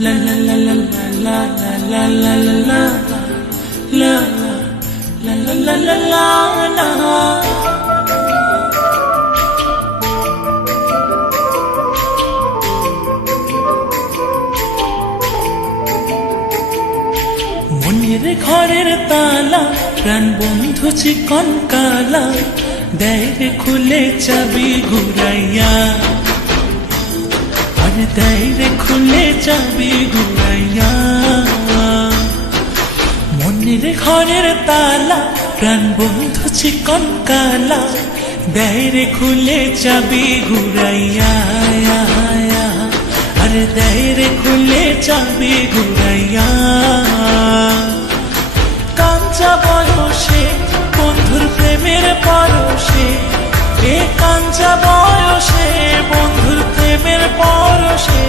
La la la la la la la la la la la la la la la la. মনের ঘরের তালা প্রাণ বন্ধু চিকন কালা দেয় রে খুলে চাবি ঘুরাইয়া, আর দেয় রে খুলে চাবি ঘুরাইয়া। মনের ঘরের তালা প্রাণ বন্ধু চিকন কালা দেয় রে খুলে চাবি ঘুরাইয়া, আর দেয় রে খুলে চাবি ঘুরাইয়া। কাঞ্চা বয়সে বন্ধুর প্রেমের পরশে, এ কাঞ্চা বয়সে বন্ধুর প্রেমের পরশে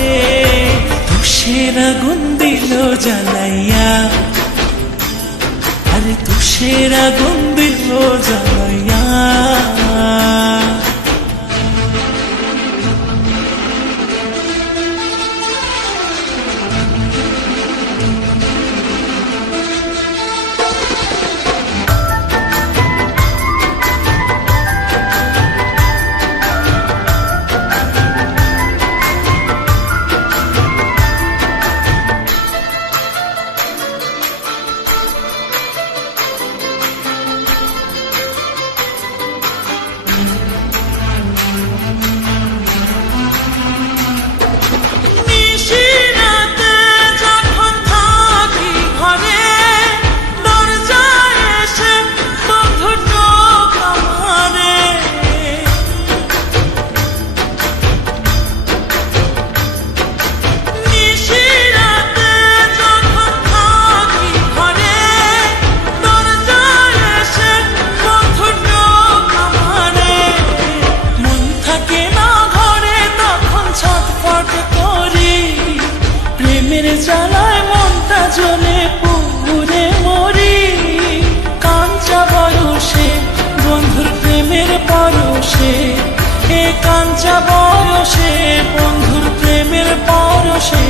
তুষের আগুন দিল জ্বালাইয়া, আরে তুষের আগুন দিল জ্বালাইয়া। জ্বালায় মনটা জ্বলে পুরে মরি, কাঞ্চা বয়সে বন্ধুর প্রেমের পরশে, এ কাঞ্চা বয়সে বন্ধুর প্রেমের পরশে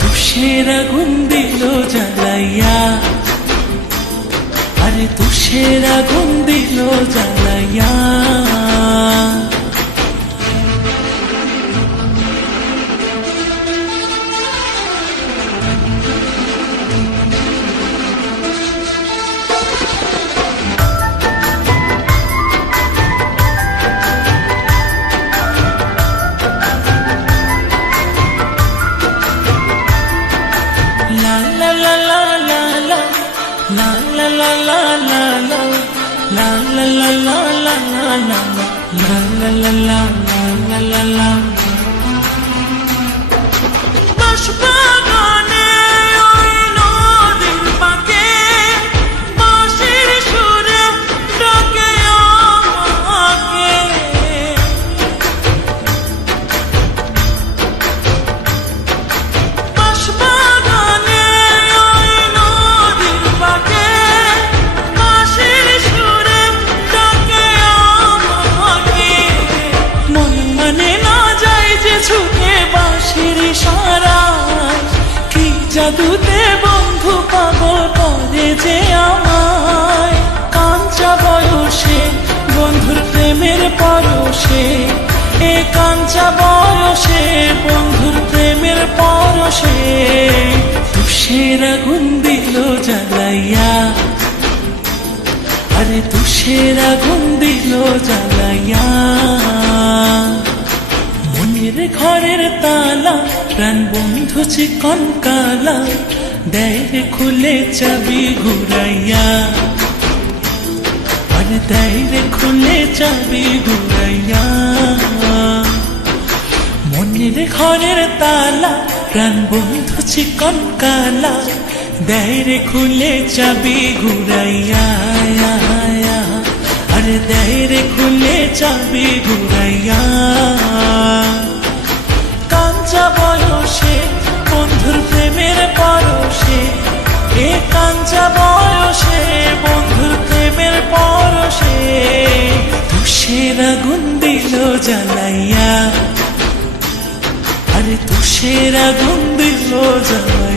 তুষের আগুন দিল জ্বালাইয়া, আরে তুষের আগুন দিল জ্বালাইয়া। বাঁশবাগানে ওই নদীর পাকে বাঁশির সুরে ডাকে আমাকে, বাঁশবাগানে ওই নদীর পাকে বাঁশির সুরে ডাকে আমাকে। মন মানে না যায় যে ছুটে বাঁশির ইশারায়, কি জাদুতে বন্ধু পাগল করে যে আমায়। কাঞ্চা বয়সে বন্ধুর প্রেমের পরশে, এ কাঞ্চা বয়সে বন্ধুর প্রেমের পরশে তুষের আগুন দিল জ্বালাইয়া, আরে তুষের আগুন দিল জ্বালাইয়া। মনের ঘরের তালা প্রাণ বন্ধু চিকন কালা দেয় রে খুলে চাবি ঘুরাইয়া, আর দেয় রে খুলে চাবি ঘুরাইয়া। মনের ঘরের তালা প্রাণ বন্ধু চিকন কালা দেয় রে খুলে চাবি ঘুরাইয়া, আর দেয় রে খুলে চাবি ঘুরাইয়া। কাঞ্চা বয়সে বন্ধুর প্রেমের পরশে, এ কাঞ্চা বয়সে বন্ধুর প্রেমের পরশে তুষের আগুন দিল জ্বালাইয়া, আরে তুষের আগুন দিল যায়